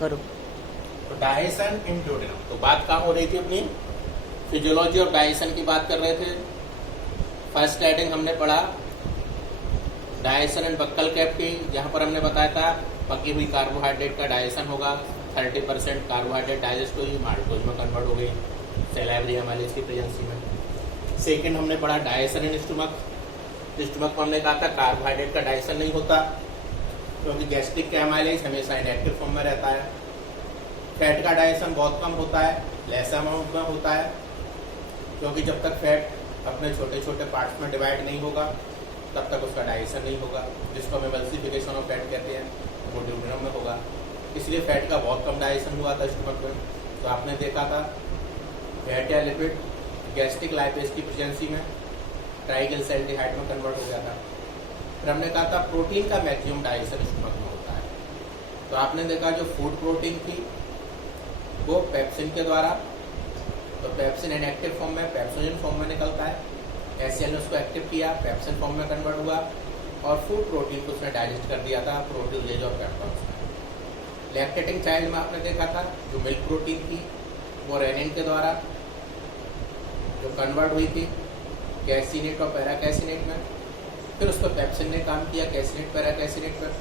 करो। तो डाइजेशन इन ड्यूडेनम, तो बात कहाँ हो रही थी अपनी, फिजियोलॉजी और डाइजेशन की बात कर रहे थे। फर्स्ट हेडिंग हमने पढ़ा डाइजेशन एंड बक्कल कैप की, जहाँ पर हमने बताया था पकी हुई कार्बोहाइड्रेट का डाइजेशन होगा, 30% कार्बोहाइड्रेट डाइजेस्ट हुई, माल्टोज में कन्वर्ट हो गई सैलाइवरी एमाइलेज की प्रेजेंसी में। सेकेंड हमने पढ़ा डाइजेशन इन स्टमक। स्टमक में हमने कहा था कार्बोहाइड्रेट का डाइजेशन नहीं होता क्योंकि गैस्ट्रिक का एमाइलेज हमेशा इनएक्टिव फॉर्म में रहता है। फैट का डाइजेशन बहुत कम होता है, लेस अमाउंट में होता है, क्योंकि जब तक फैट अपने छोटे छोटे पार्ट्स में डिवाइड नहीं होगा तब तक उसका डाइजेशन नहीं होगा, जिसको हम एमल्सिफिकेशन ऑफ फैट कहते हैं, वो ड्यूडेनम में होगा। इसलिए फैट का बहुत कम डाइजेशन हुआ था स्टमक में। तो आपने देखा था फैट या लिपिड गैस्ट्रिक लाइपेज की प्रेजेंसी में ट्राइग्लिसराइड में कन्वर्ट हो गया था। फिर हमने कहा था प्रोटीन का मैक्सिमम डाइजेशन स्टमक में होता है। तो आपने देखा जो फूड प्रोटीन थी वो पेप्सिन के द्वारा, तो पेप्सिन इनएक्टिव फॉर्म में पेप्सोजन फॉर्म में निकलता है, एचसीएल ने उसको एक्टिव किया, पेप्सिन फॉर्म में कन्वर्ट हुआ और फूड प्रोटीन को उसने डाइजेस्ट कर दिया था प्रोटीलेज और पेप्टॉन्स में। लैक्टेटिंग चाइल्ड में आपने देखा था जो मिल्क प्रोटीन थी वो रेनिन के द्वारा जो कन्वर्ट हुई थी कैसिनेट और पैराकैसिनेट में, फिर उस पर पेप्सिन ने काम किया कैसिनेट पैराकैसिनेट पर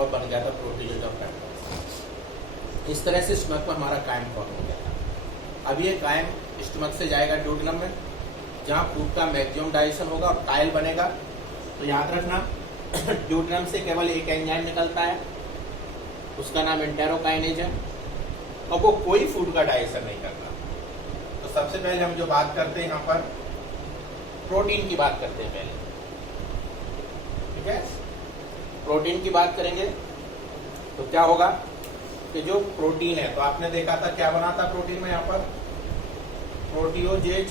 और बन गया था प्रोटीलेज और पेप्टॉन्स। इस तरह से स्टमक में हमारा कायम फॉर्म हो गया था। अब ये कायम स्टमक से जाएगा ड्यूडेनम में, जहाँ फूड का मैक्सिमम डाइजेशन होगा और काइल बनेगा। तो याद रखना ड्यूडेनम से केवल एक एंजाइम निकलता है, उसका नाम एंटेरोकाइनेज है, और वो कोई फूड का डाइजेशन नहीं करता। तो सबसे पहले हम जो बात करते हैं यहाँ पर प्रोटीन की बात करते हैं पहले, ठीक है। प्रोटीन की बात करेंगे तो क्या होगा कि जो प्रोटीन है, तो आपने देखा था क्या बना था प्रोटीन में, यहाँ पर प्रोटीओजेज।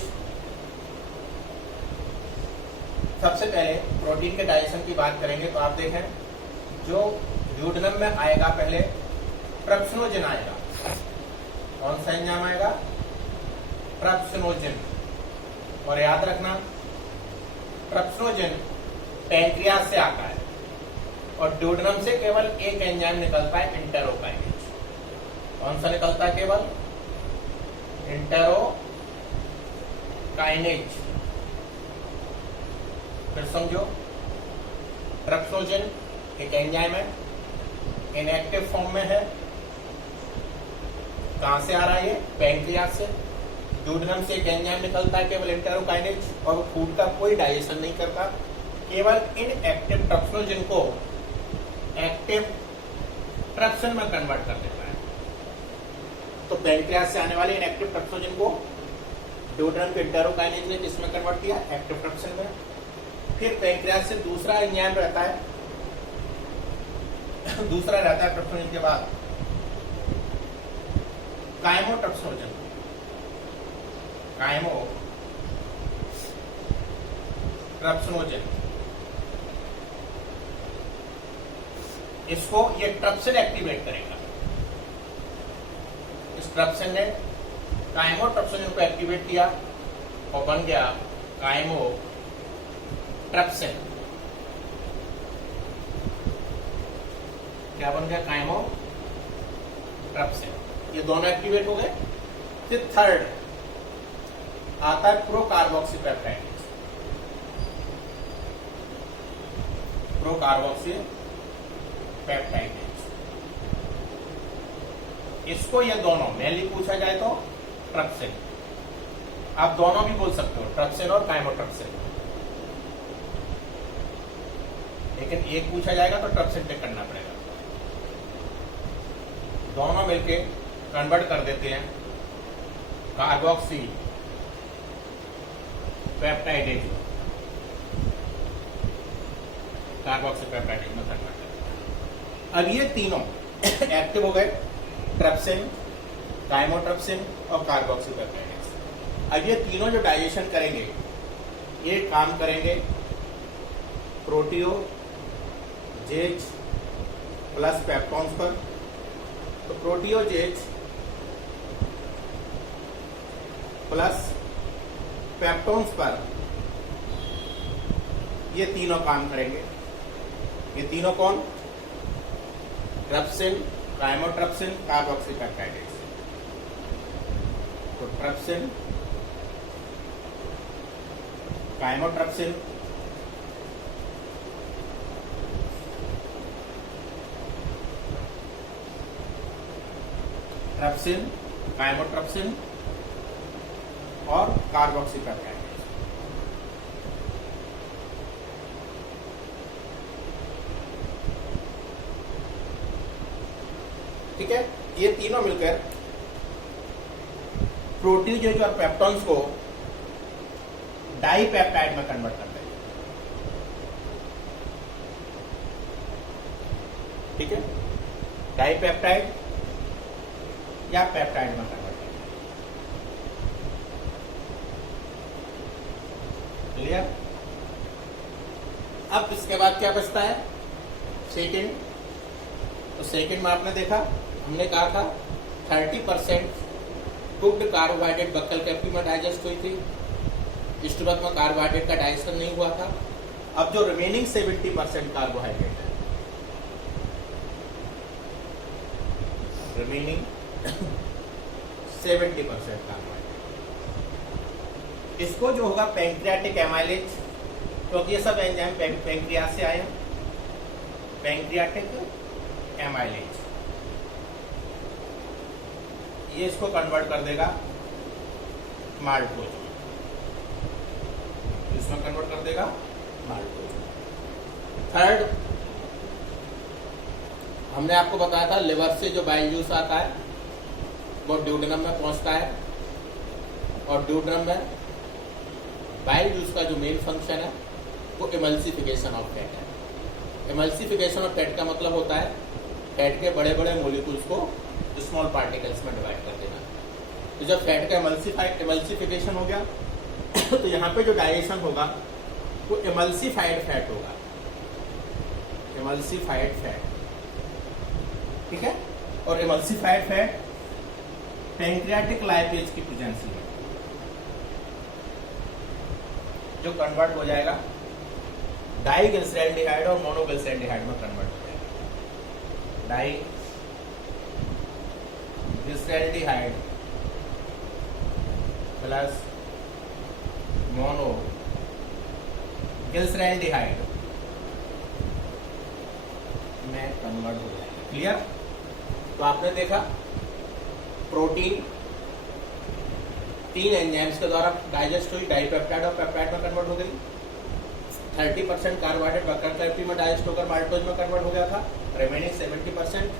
सबसे पहले प्रोटीन के डाइजेशन की बात करेंगे तो आप देखें जो ड्यूडेनम में आएगा पहले ट्रिप्सिनोजन आएगा। कौन सा एंजाइम आएगा? ट्रिप्सिनोजन। और याद रखना ट्रिप्सिनोजन पैंक्रियास से आता है और ड्यूडेनम से केवल एक एंजाइम निकलता है एंटेरोकाइनेज। कौन सा निकलता है? केवल एंटेरोकाइनेज। फिर समझो ट्रिप्सिनोजन एक एंजाइम है, इनएक्टिव फॉर्म में है। कहां से आ रहा है? ये पैंक्रियास से। ड्यूडेनम से एक एंजाइम निकलता है केवल एंटेरोकाइनेज और वो फूड का कोई डाइजेशन नहीं करता, केवल इनएक्टिव ट्रिप्सिनोजन को एक्टिव ट्रिप्सिन में कन्वर्ट कर देता है। तो पैंक्रियास से आने वाले इनएक्टिव ट्रिप्सिनोजन को ड्यूडेनम के एंटेरोकाइनेज ने किसमें कन्वर्ट किया? एक्टिव ट्रिप्सिन में। फिर पैंक्रियास से दूसरा एंजाइम रहता है, दूसरा रहता है ट्रिप्सिनोजन के बाद काइमोट्रिप्सिनोजन। काइमोट्रिप्सिनोजन इसको ये ट्रिप्सिन एक्टिवेट करेगा। इस ट्रिप्सिन ने काइमोट्रिप्सिनोजन को एक्टिवेट किया और बन गया काइमोट्रिप्सिन। क्या बन गया? काइमोट्रिप्सिन। ये दोनों एक्टिवेट हो गए। फिर थर्ड आता है प्रोकार्बोक्सीपेप्टाइडेज। प्रोकार्बोक्सीपेप्टाइडेज इसको ये दोनों मेनली पूछा जाए तो ट्रिप्सिन। आप दोनों भी बोल सकते हो, ट्रिप्सिन और काइमोट्रिप्सिन, लेकिन एक पूछा जाएगा तो ट्रिप्सिन टिक करना पड़ेगा। दोनों मिलके कन्वर्ट कर देते हैं कार्बोक्सी पेप्टाइडेज, कार्बोक्सी पेप्टाइडेज में कन्वर्ट करते हैं। अब ये तीनों एक्टिव हो गए, ट्रिप्सिन, काइमोट्रिप्सिन और कार्बोक्सी पेप्टाइडेज। अब ये तीनों जो डाइजेशन करेंगे ये काम करेंगे प्रोटीओजेज प्लस पेप्टॉन्स पर। तो प्रोटीओजेज प्लस पेप्टोन्स पर ये तीनों काम करेंगे। ये तीनों कौन? Trypsin, chymotrypsin carboxypeptidase. तो ट्रिप्सिन, ट्राइमोट्रिप्सिन, ट्रिप्सिन, ट्राइमोट्रिप्सिन और कार्बोक्सीपेप्टाइडेज। ठीक है, ये तीनों मिलकर प्रोटीज और पेप्टोन्स को डाइपेप्टाइड में कन्वर्ट करते हैं। ठीक है, डाइपेप्टाइड या पेप्टाइड में कन्वर्ट करते हैं। क्लियर? अब इसके बाद क्या बचता है? सेकेंड। तो सेकेंड में आपने देखा, हमने कहा था 30% कुक्ड कार्बोहाइड्रेट बक्कल कैविटी में डाइजेस्ट हुई थी। स्टमक में कार्बोहाइड्रेट का डाइजेशन नहीं हुआ था। अब जो रिमेनिंग 70% कार्बोहाइड्रेट है, रिमेनिंग 70% कार्बोहाइड्रेट, इसको जो होगा पैंक्रियाटिक एमाइलेज, क्योंकि ये सब एंजाइम पैंक्रियास से आए हैं, पैंक्रियाटिक एमाइलेज, ये इसको कन्वर्ट कर देगा माल्टोज में, इसमें कन्वर्ट कर देगा माल्टोज में। थर्ड, हमने आपको बताया था लिवर से जो बाइल जूस आता है वो ड्यूडेनम में पहुंचता है, और ड्यूडेनम में बाइल जूस का जो मेन फंक्शन है वो इमल्सिफिकेशन ऑफ फैट है। इमल्सिफिकेशन ऑफ फैट का मतलब होता है फैट के बड़े बड़े मोलिक्यूल्स को स्मॉल पार्टिकल्स में डिवाइड कर देना। तो जब फैट का इमल्सिफिकेशन हो गया तो यहाँ पे जो डाइजेशन होगा वो इमल्सिफाइड फैट होगा, इमल्सिफाइड फैट। ठीक है, और इमल्सिफाइड फैट पैंक्रियाटिक लाइपेज की प्रेजेंस में जो कन्वर्ट हो जाएगा डाइग्लिसरैल्डिहाइड और मोनोग्लिसरैल्डिहाइड में कन्वर्ट हो जाएगा। डाइग्लिसरैल्डिहाइड प्लस मोनोग्लिसरैल्डिहाइड में कन्वर्ट हो जाएगा। क्लियर? तो आपने देखा प्रोटीन 3 एंजाइम्स के द्वारा डाइजेस्ट हुई, डाइपेप्टाइड और पेप्टाइड में कन्वर्ट हो गई। 30% कार्बोहाइड्रेट बक्कल कैविटी में डाइजेस्ट होकर माल्टोज में कन्वर्ट हो गया था। रिमेनिंग 70%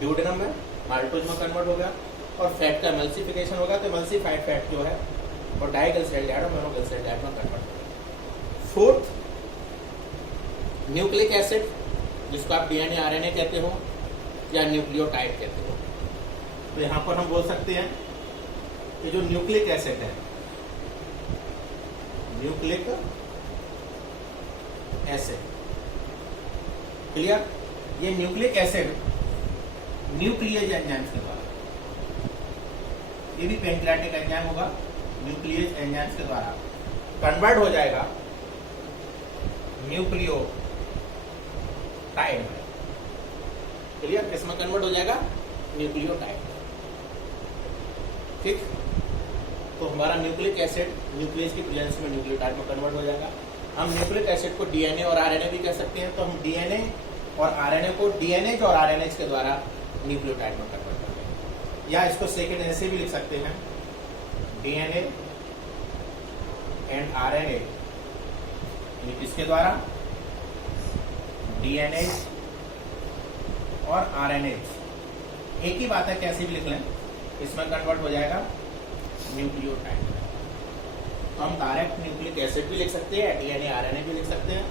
ड्यूडेनम में माल्टोज में कन्वर्ट हो गया, और फैट का इमल्सिफिकेशन हो गया। तो इमल्सिफाइड फैट जो है वो डाइग्लिसरैल्डिहाइड और मोनोग्लिसरैल्डिहाइड में कन्वर्ट हो गया। फोर्थ, न्यूक्लिक एसिड, जिसको आप डीएनए आरएनए कहते हो या न्यूक्लियोटाइड कहते हो। तो यहां पर हम बोल सकते हैं कि जो न्यूक्लिक एसिड है, न्यूक्लिक एसिड, क्लियर? ये न्यूक्लिक एसिड न्यूक्लियस एंजाइम्स के द्वारा, ये भी पैंक्रियाटिक एंजाइम होगा, न्यूक्लियस एंजाइम्स के द्वारा कन्वर्ट हो जाएगा न्यूक्लियोटाइड में। क्लियर? किसमें कन्वर्ट हो जाएगा? न्यूक्लियोटाइड। ठीक, तो हमारा न्यूक्लिक एसिड न्यूक्लियस की प्रेजेंस में न्यूक्लियोटाइड में कन्वर्ट हो जाएगा। हम न्यूक्लिक एसिड को डीएनए और आरएनए भी कह सकते हैं। तो हम डीएनए और आरएनए को डीएनए और आरएनए के द्वारा न्यूक्लियोटाइड में कन्वर्ट करते हैं, या इसको सेकेंड ऐसे भी लिख सकते हैं, डीएनए एंड आरएनए, किसके द्वारा? डीएनए और आरएनए, एक ही बात है, कैसे भी लिख लें, इसमें कन्वर्ट हो जाएगा न्यूक्लियोटाइड। तो हम डायरेक्ट न्यूक्लिक एसिड भी लिख सकते हैं, डीएनए आरएनए भी लिख सकते हैं।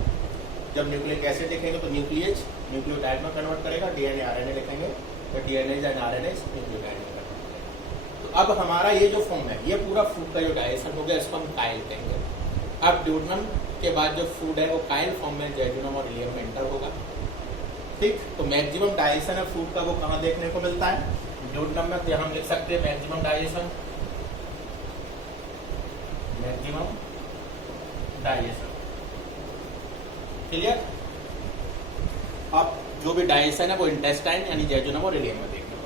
जब न्यूक्लिक एसिड लिखेंगे तो न्यूक्लियस न्यूक्लियोटाइड में कन्वर्ट करेगा, डीएनए आरएनए लिखेंगे तो डीएनए एंड आरएनए न्यूक्लियोटाइड में कन्वर्ट करेगा। तो अब हमारा ये जो फॉर्म है, ये पूरा फूड का जो डाइजेशन हो गया, इसको हम काइल कहेंगे। अब ड्यूडेनम के बाद जो फूड है वो काइल फॉर्म में जेजुनम और इलियम में एंटर होगा। ठीक, तो मैक्सिमम डाइजेशन है फूड का वो कहाँ देखने को मिलता है? ड्यूडेनम में। तो हम लिख सकते हैं maximum digestion, maximum digestion. Clear? अब जो भी डाइजेशन है वो इंटेस्टाइन यानी जेजुनम और इलियम में देखना।